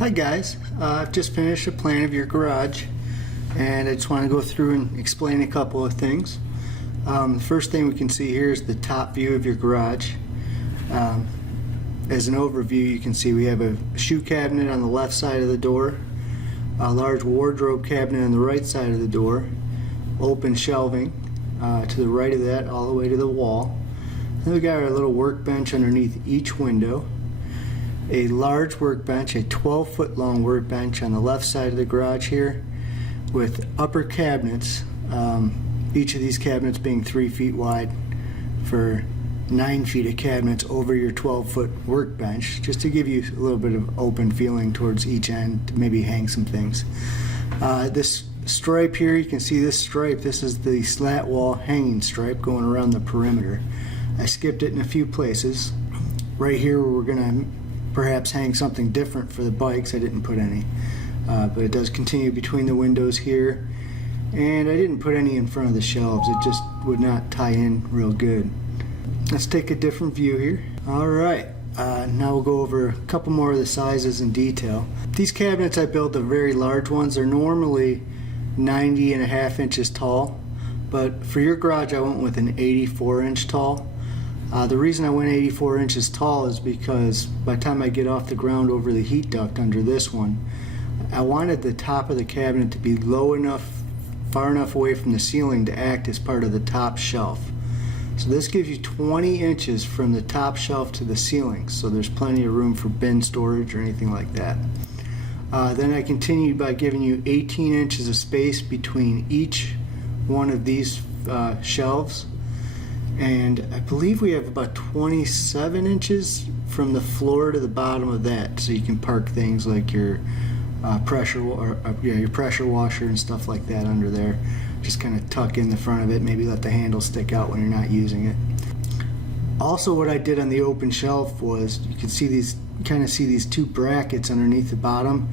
Hi guys, I've just finished a plan of your garage and I just want to go through and explain a couple of things. The first thing we can see here is the top view of your garage. As an overview, you can see we have a shoe cabinet on the left side of the door, a large wardrobe cabinet on the right side of the door, open shelving to the right of that all the way to the wall. Then we got our little workbench underneath each window. A large workbench, a 12-foot long workbench on the left side of the garage here with upper cabinets, each of these cabinets being 3 feet wide for 9 feet of cabinets over your 12-foot workbench, just to give you a little bit of open feeling towards each end to maybe hang some things. This stripe here, you can see this stripe, this is the slat wall hanging stripe going around the perimeter. I skipped it in a few places. Right here where we're going to perhaps hang something different for the bikes, I didn't put any, but it does continue between the windows here, and I didn't put any in front of the shelves. It just would not tie in real good. Let's take a different view here. Alright, now we'll go over a couple more of the sizes in detail. These cabinets I built, the very large ones, are normally 90.5 inches tall, but for your garage I went with an 84-inch tall. The reason I went 84 inches tall is because by the time I get off the ground over the heat duct under this one, I wanted the top of the cabinet to be low enough, far enough away from the ceiling to act as part of the top shelf. So this gives you 20 inches from the top shelf to the ceiling, so there's plenty of room for bin storage or anything like that. Then I continued by giving you 18 inches of space between each one of these shelves. And I believe we have about 27 inches from the floor to the bottom of that, so you can park things like your pressure washer and stuff like that under there. Just kind of tuck in the front of it, maybe let the handle stick out when you're not using it. Also, what I did on the open shelf was you can see these, kind of see these two brackets underneath the bottom.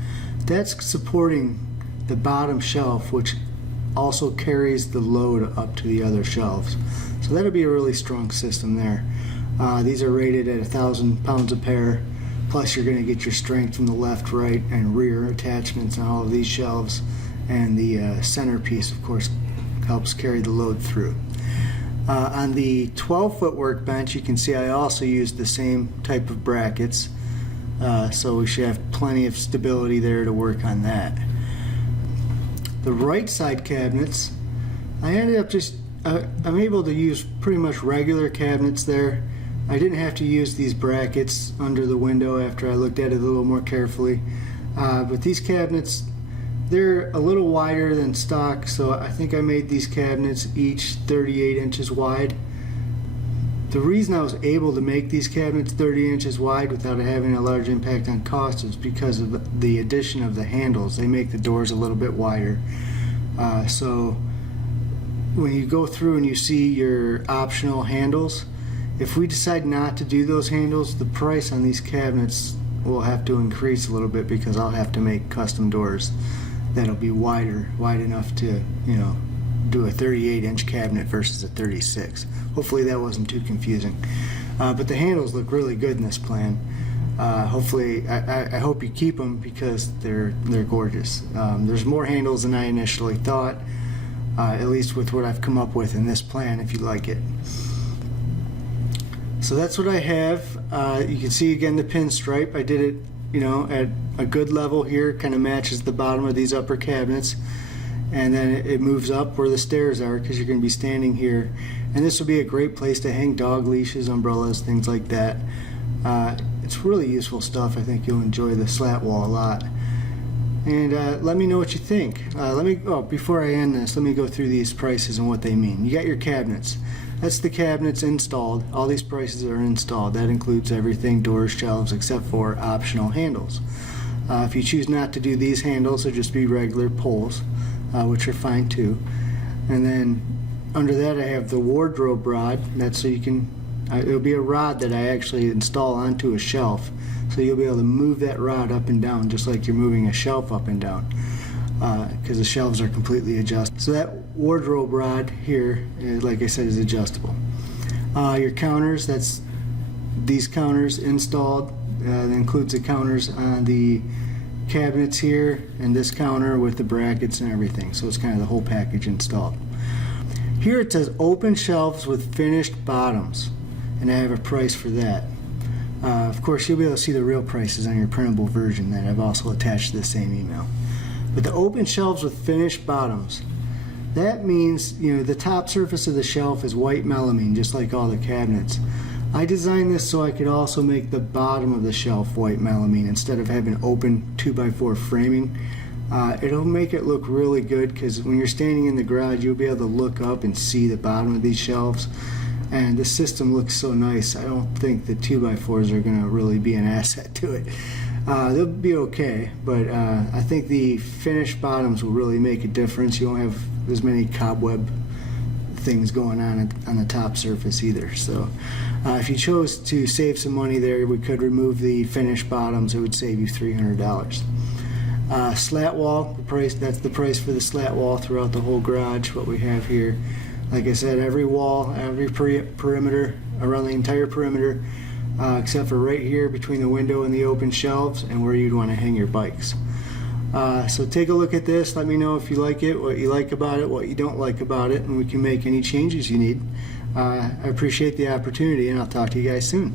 That's supporting the bottom shelf, which also carries the load up to the other shelves. So that'll be a really strong system there. These are rated at 1,000 pounds a pair, plus you're going to get your strength from the left, right, and rear attachments on all of these shelves, and the centerpiece, of course, helps carry the load through. On the 12-foot workbench, you can see I also used the same type of brackets, so we should have plenty of stability there to work on that. The right side cabinets, I ended up just I'm able to use pretty much regular cabinets there. I didn't have to use these brackets under the window after I looked at it a little more carefully. But these cabinets, they're a little wider than stock, so I think I made these cabinets each 38 inches wide. The reason I was able to make these cabinets 30 inches wide without having a large impact on cost is because of the addition of the handles. They make the doors a little bit wider. So when you go through and you see your optional handles, if we decide not to do those handles, the price on these cabinets will have to increase a little bit because I'll have to make custom doors that'll be wide enough to, you know, do a 38-inch cabinet versus a 36. Hopefully that wasn't too confusing. But the handles look really good in this plan. Hopefully, I hope you keep them because they're gorgeous. There's more handles than I initially thought. At least with what I've come up with in this plan, if you like it. So that's what I have. You can see again the pinstripe. I did it, you know, at a good level here, kind of matches the bottom of these upper cabinets, and then it moves up where the stairs are because you're going to be standing here. And this will be a great place to hang dog leashes, umbrellas, things like that. It's really useful stuff. I think you'll enjoy the slat wall a lot. And let me know what you think. Before I end this, let me go through these prices and what they mean. You got your cabinets. That's the cabinets installed. All these prices are installed. That includes everything, doors, shelves, except for optional handles. If you choose not to do these handles, they'll just be regular poles, which are fine too. And then under that I have the wardrobe rod. That's so you can, it'll be a rod that I actually install onto a shelf. So you'll be able to move that rod up and down just like you're moving a shelf up and down, because the shelves are completely adjustable. So that wardrobe rod here, like I said, is adjustable. Your counters, that's these counters installed. That includes the counters on the cabinets here and this counter with the brackets and everything. So it's kind of the whole package installed. Here it says open shelves with finished bottoms, and I have a price for that. Of course, you'll be able to see the real prices on your printable version that I've also attached to the same email. But the open shelves with finished bottoms, that means, the top surface of the shelf is white melamine, just like all the cabinets. I designed this so I could also make the bottom of the shelf white melamine instead of having open 2x4 framing. It'll make it look really good because when you're standing in the garage, you'll be able to look up and see the bottom of these shelves. And the system looks so nice. I don't think the 2x4s are going to really be an asset to it. They'll be okay, but I think the finished bottoms will really make a difference. You won't have as many cobweb things going on the top surface either. So if you chose to save some money there, we could remove the finished bottoms. It would save you $300. Slat wall, that's the price for the slat wall throughout the whole garage, what we have here. Like I said, every wall, every perimeter, around the entire perimeter, except for right here between the window and the open shelves and where you'd want to hang your bikes. So take a look at this. Let me know if you like it, what you like about it, what you don't like about it, and we can make any changes you need. I appreciate the opportunity, and I'll talk to you guys soon.